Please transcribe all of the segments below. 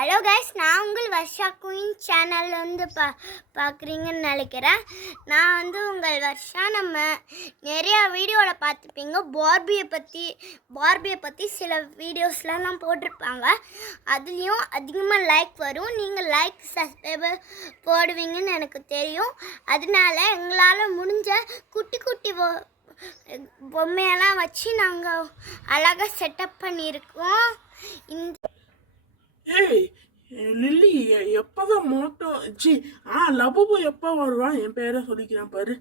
Hello guys, நான் உங்கள் Varsha queen சேனலில் வந்து பார்க்குறீங்கன்னு நினைக்கிறேன். நான் உங்கள் வர்ஷா. நம்ம நிறையா வீடியோவில் பார்த்துப்பீங்க. பார்பியை பற்றி சில வீடியோஸ்லாம் போட்டிருப்பாங்க. அதுலேயும் அதிகமாக லைக் வரும். நீங்கள் லைக் சப்ஸ்கிரைபர் போடுவீங்கன்னு எனக்கு தெரியும். அதனால எங்களால் முடிஞ்ச குட்டி குட்டி பொம்மையெல்லாம் வச்சு நாங்கள் அழகாக செட்டப் பண்ணியிருக்கோம். ஏய் லில்லி, எப்பதான் மோட்டோ லபுபு எப்ப வருவான்? என் பேரை சொல்லிக்கிறேன் பாரு.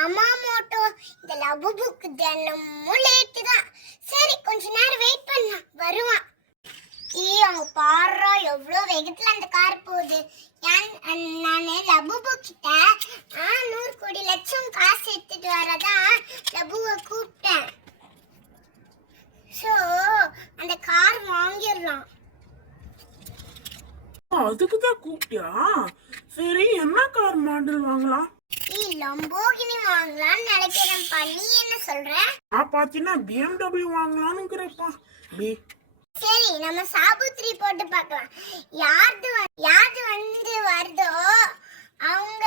ஆமா மோட்டோ, இந்த லபுபுக்கு தினமும் லேட்டு தான். சரி, கொஞ்ச நேரம் வெயிட் பண்ண வருவான். அவங்க பாடுறா எவ்வளோ வேகத்துல அந்த கார் போகுது. நான் லபுபு கிட்ட 100 கோடி லட்சம் காசு எடுத்துட்டு வரதான் லபுவை கூப்பிட்டேன். ஸோ அந்த கார் வாங்கிடலாம். அதுக்குதான் கூப்பிட்டியா? சரி, என்ன கார் மாடல் வாங்கலாம்? லம்போகினி வாங்கலாம்னு நினைக்கிறேன். நீ என்ன சொல்ற? நான் பாத்தீங்கன்னா BMW வாங்கலாம்னுங்கிறப்பா. சரி, நம்ம சாபுத்திரி போட்டு பார்க்கலாம். யாரு வந்து வருதோ அவங்க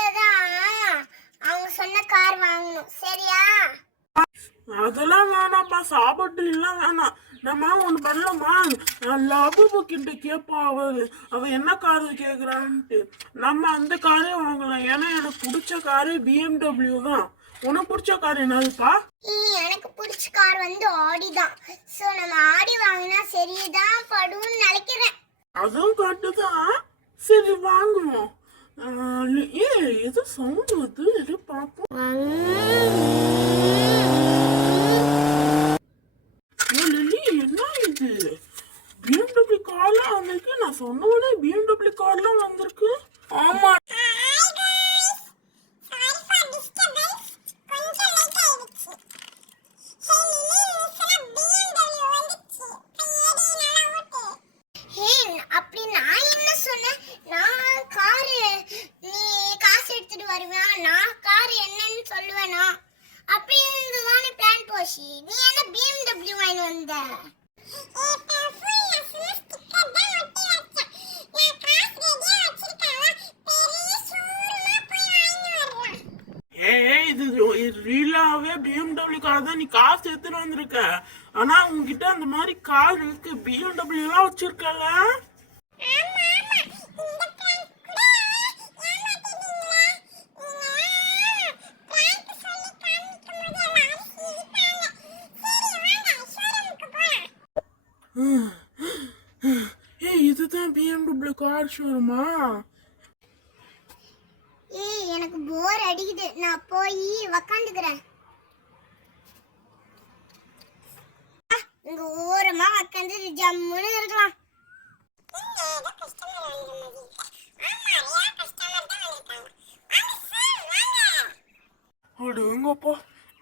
சொன்ன கார் வாங்கணும். சரியா? அதெல்லாம் வேணாம்ப்பா, சாப்பிட்டு எல்லாம் வேணாம். நம்ம ஒண்ணு பண்ணலாமா? லபுபு கிட்ட கேட்பா, அவ என்ன காரு கேக்குறான்ட்டு. நம்ம அந்த காரே வாங்கலாம். ஏன்னா எனக்கு பிடிச்ச காரு BMW தான். உனக்கு பிடிச்ச கார் என்னதுப்பா? எனக்கு பிடிச்ச கார் ஆடி தான். சோ நம்ம ஆடி வாங்கினா சரிதான் படும்னு நினைக்கிறேன். அதுவும் கட்டுதான். சரி, வாங்குவோம். ஏதோ சவுண்ட் வருது, எது பார்ப்போம். BMW கார்லாம் வந்திருக்கு. நான் சொன்னவனே BMW கார்லாம் வந்திருக்கு. ஆமா, அப்படி நான் என்ன சொன்னேன்? நான் காரு நீ காசு எடுத்துட்டு வருவேன், நான் கார் என்னன்னு சொல்லுவேனா? அப்படி இருந்துதானே பிளான் போச்சு. நீ என்ன BMW வாங்கி வந்த? ரீலாவே BMW கார் தான் நீ காசு எடுத்துட்டு வந்திருக்க. ஆனா உங்ககிட்ட அந்த மாதிரி கார் இருக்கு, BMW எல்லாம் வச்சிருக்கல. இதுதான் BMW கார் ஷோரூமா? எனக்கு போர் அடிக்குது, நான் போய் உக்காந்துக்கிறேன். இங்க ஓரமா உக்காந்து ஜம்முன்னு இருக்கலாம். அடுங்கப்பா,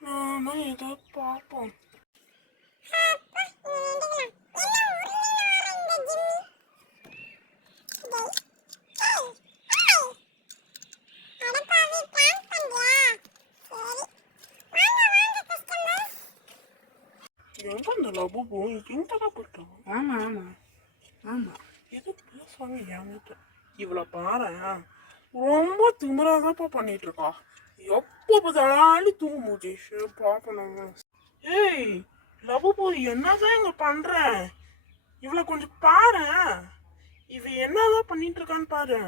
நானும் ஏதோ பார்ப்போம். எங்க இந்த லபுபு இங்கதான் போயிட்டோம். ஆமா ஆமா ஆமா, எது பேசுவாங்க என்கிட்ட. இவ்வளோ பாரு, ரொம்ப திமிராதான்ப்பா பண்ணிட்டு இருக்கா. எப்போ பார்த்தாலும் தூங்க முடிச்சு பார்க்கணும். ஏய் லபுபு, என்னதான் இங்க பண்ற? இவ்வளோ கொஞ்சம் பாரு, இவ என்னதான் பண்ணிட்டு இருக்கான்னு பாரு.